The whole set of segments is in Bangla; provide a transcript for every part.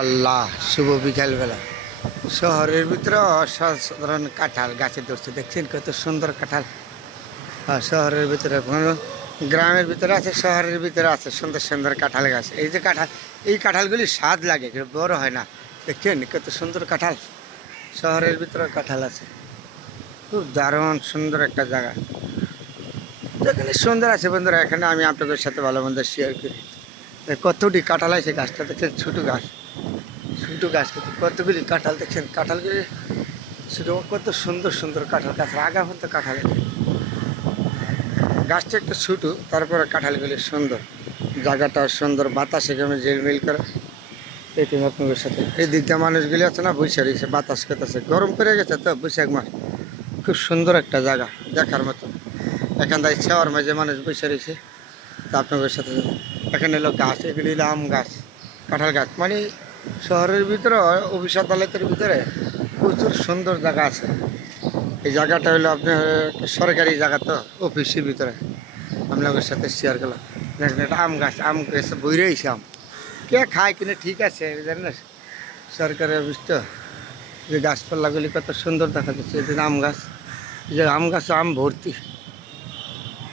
আল্লাহ শুভ বিকালবেলা শহরের ভিতরে অসাধারণ কাঁঠাল গাছে ধরছে। দেখছেন কত সুন্দর কাঁঠাল। শহরের ভিতরে কোনো গ্রামের ভিতরে আছে, শহরের ভিতরে আছে সুন্দর সুন্দর কাঁঠাল গাছ। এই যে কাঁঠাল, এই কাঁঠালগুলি স্বাদ লাগে, বড় হয় না। দেখছেন কত সুন্দর কাঁঠাল। শহরের ভিতরে কাঁঠাল আছে, খুব দারুণ সুন্দর একটা জায়গা। যেখানে সুন্দর আছে বন্ধুরা, এখানে আমি আপনাদের সাথে ভালো মন্দ শেয়ার করি। কতটি কাঁঠাল আছে গাছটা, দেখছেন ছোটো গাছ, ছোটো গাছ কিন্তু কতগুলি কাঁঠাল। দেখছেন কাঁঠালগুলি ছোটো, কত সুন্দর সুন্দর কাঁঠাল গাছ, আগা পর্যন্ত কাঁঠাল। গাছটা একটু ছোটো, তারপরে কাঁঠালগুলি সুন্দর, জায়গাটা সুন্দর, বাতাস এখানে ঝিলমিল করে। এটি আপনাদের সাথে এই দিক দিয়ে মানুষগুলি আছে না, বৈশাখ রয়েছে, বাতাস খেতেছে, গরম পড়ে গেছে তো বৈশাখ মাস। খুব সুন্দর একটা জায়গা দেখার মতো। এখান থেকে ছাওয়ার মাঝে মানুষ বসে রয়েছে। তা আপনাদের সাথে এখানে এলো গাছ, এগুলি হলো আম গাছ, কাঁঠাল গাছ। মানে শহরের ভিতরে, অফিস আদালতের ভিতরে প্রচুর সুন্দর জায়গা আছে। এই জায়গাটা হলো আপনার সরকারি জায়গা, তো অফিসের ভিতরে আপনাদের সাথে শেয়ার করলাম। দেখেন এটা আম গাছ, আম গাছে বই রয়েছে আম। কে খায় কিনে ঠিক আছে জানেন না, সরকারি অফিস তো। যে গাছপালাগুলি কত সুন্দর দেখা যাচ্ছে, এই যে আম গাছ, এই যে আম গাছে আম ভর্তি।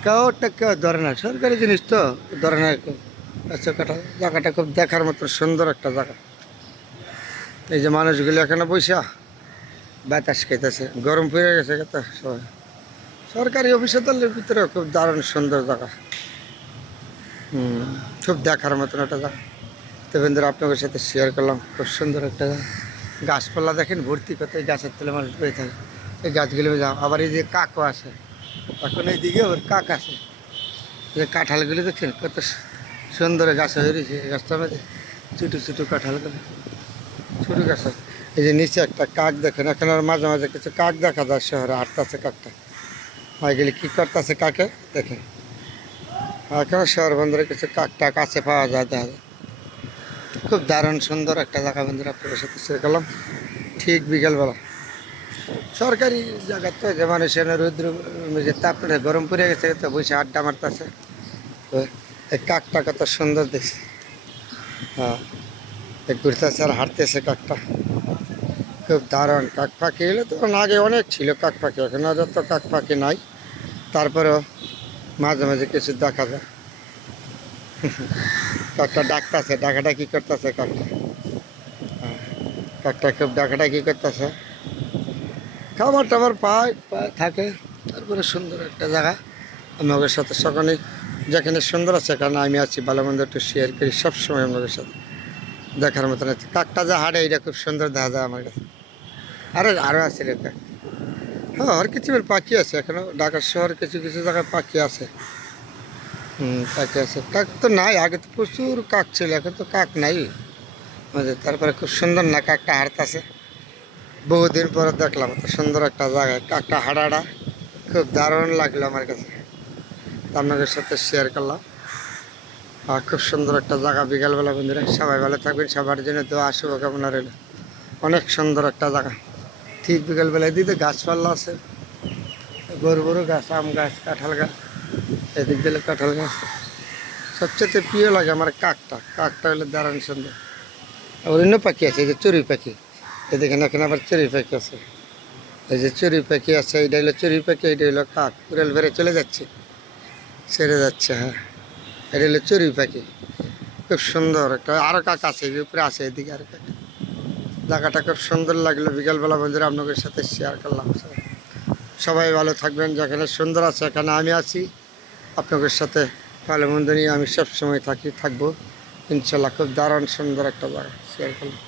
কেউটা কেউ ধরে না, সরকারি জিনিস তো ধরে না কেউ। আচ্ছা কাঁঠাল জায়গাটা খুব দেখার মতো সুন্দর একটা জায়গা। এই যে মানুষগুলি এখানে বসে বাতাস খেতেছে, গরম পড়ে গেছে তো সবাই। সরকারি অফিসে দলের ভিতরে খুব দারুণ সুন্দর জায়গা। খুব দেখার মতন একটা জায়গা। তো বন্ধুরা আপনাদের সাথে শেয়ার করলাম, খুব সুন্দর একটা জায়গা। গাছপালা দেখেন ভর্তি, কত এই গাছের তলে মানুষ বয়ে থাকে। এই গাছগুলো যাও, আবার এই যে কাকও আছে, এখন এই দিকে আবার কাক আছে। যে কাঁঠালগুলি দেখছেন কত সুন্দর গাছ হয়ে রয়েছে। এই গাছটার মধ্যে ছোটো ছোটো কাঁঠালগুলো, ছোটো গাছ। এই যে নিচে একটা কাক দেখেন, এখন আর মাঝে মাঝে কিছু কাক দেখা যায় শহরে, হাঁটতেছে কাকটা। এগুলি কী করতেছে কাকে দেখেন। এখনও শহর বন্ধুরা কিছু কাকটা কাছে পাওয়া যায়, দেখা যায়। খুব দারুণ সুন্দর একটা জায়গা বন্ধুরা আপনাদের সাথে শেয়ার করলাম ঠিক বিকেলবেলা। সরকারি জায়গা তো, যে মানুষের রৌদ্র যে তাপটা গরম পড়ে গেছে তো বসে আড্ডা মারতেছে। তো এই কাকটা কত সুন্দর দেখছে। হ্যাঁ, ঘুরতেছে আর হাঁটতেছে কাকটা, খুব দারুণ। কাক পাখি হলে তো আগে অনেক ছিল কাক পাখি, এখন আর তো কাক পাখি নাই, তারপরেও মাঝে মাঝে কিছু দেখা যায়। কাকটা ডাকতেছে, ডাকাডাকি করতেছে কাকটা। হ্যাঁ, কাকটা খুব ডাকাডাকি করতেছে, খাবার টাবার পায় থাকে। তারপরে সুন্দর একটা জায়গা আমাদের সাথে সকালে যেখানে সুন্দর আছে, সেখানে আমি আছি, ভালো মন্দ একটু শেয়ার করি সবসময় আমাদের সাথে। দেখার মতন আছে কাকটা, যা হাঁটে এটা খুব সুন্দর দেখা যায় আমার কাছে। আরও আছে রে কাক। হ্যাঁ, আর কিছু পাখি আছে এখনও, ঢাকা শহরে কিছু কিছু জায়গায় পাখি আছে। পাখি আছে, কাক তো নাই, আগে তো প্রচুর কাক ছিল, এখন তো কাক নাই আমাদের। তারপরে খুব সুন্দর না কাকটা হাঁটতেছে, বহুদিন পরে দেখলাম এত সুন্দর একটা জায়গায় কাকটা হাঁটাটা, খুব দারুণ লাগলো আমার কাছে। আপনাদের সাথে শেয়ার করলাম। আর খুব সুন্দর একটা জায়গা বিকালবেলা বন্ধুরা। সবাই ভালো থাকবেন, সবার জন্য দোয়া শুভকামনা রইল। অনেক সুন্দর একটা জায়গা ঠিক বিকালবেলায়। দিতে গাছপালা আছে, বড় বড় গাছ, আম গাছ, কাঁঠাল গাছ। এদিক দিলে কাঁঠাল গাছ। সবচেয়ে প্রিয় লাগে আমার কাকটা, কাকটা হলে দারুণ সুন্দর। আবার অন্য পাখি আছে, এই যে চড়ুই পাখি, এদিকে এখানে আবার চড়ুই পাখি আছে। এই যে চড়ুই পাখি আছে, এইটা হলো চড়ুই পাখি, এইটা হলো কাক। উড়াল বেড়ে চলে যাচ্ছে, ছেড়ে যাচ্ছে। হ্যাঁ, এটা হলো চড়ুই পাখি, খুব সুন্দর একটা। আরও কাক আছে, উপরে আছে, এদিকে আরও কাক। জায়গাটা খুব সুন্দর লাগলো বিকালবেলা বন্ধুরা, আপনাদের সাথে শেয়ার করলাম। সবাই ভালো থাকবেন, যেখানে সুন্দর আছে এখানে আমি আছি আপনাদের সাথে। ভালো মন্দ নিয়ে আমি সবসময় থাকবো ইনশাল্লাহ। খুব দারুণ সুন্দর একটা জায়গা শেয়ার করলাম।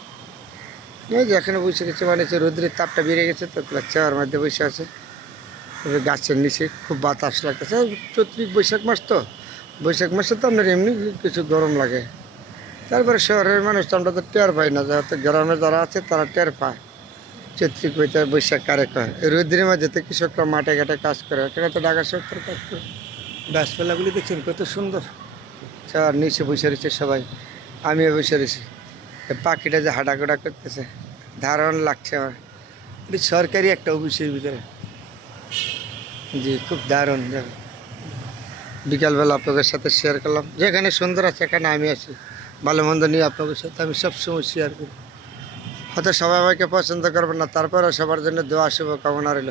এই যে এখানে বসে গেছে, মানে রোদ্রের তাপটা বেড়ে গেছে তো, চেয়ার মধ্যে বসে আছে গাছের নিচে, খুব বাতাস লাগতেছে। চৈত্রিক বৈশাখ মাস তো, বৈশাখ মাসে তো আপনার এমনি কিছু গরম লাগে। তারপরে শহরের মানুষ তো আমরা তো টের পাই না, যাতে গ্রামে যারা আছে তারা টের পায় চৈত্রিক বৈশাখ কারে কয়। এই রোদ্রের মাঝে তো কৃষকরা মাঠে ঘাটে কাজ করে, এখানে তো ঢাকা শহর কাজ করে। গাছপালাগুলি দেখছেন কত সুন্দর, চার নিচে বসে রয়েছে সবাই, আমিও বসে রয়েছি। পাখিটা যে হাঁটাগোড়া করতেছে, দারুণ লাগছে আমার। এটি সরকারি একটা অফিসের ভিতরে। জি, খুব দারুণ জায়গা। বিকালবেলা আপনাদের সাথে শেয়ার করলাম, যেখানে সুন্দর আছে এখানে আমি আছি। ভালো মন্দ নিয়ে আপনাদের সাথে আমি সবসময় শেয়ার করি। হয়তো সবাই আমাকে পছন্দ করবে না, তারপরে সবার জন্য দোয়া শুভ কামনা রইল।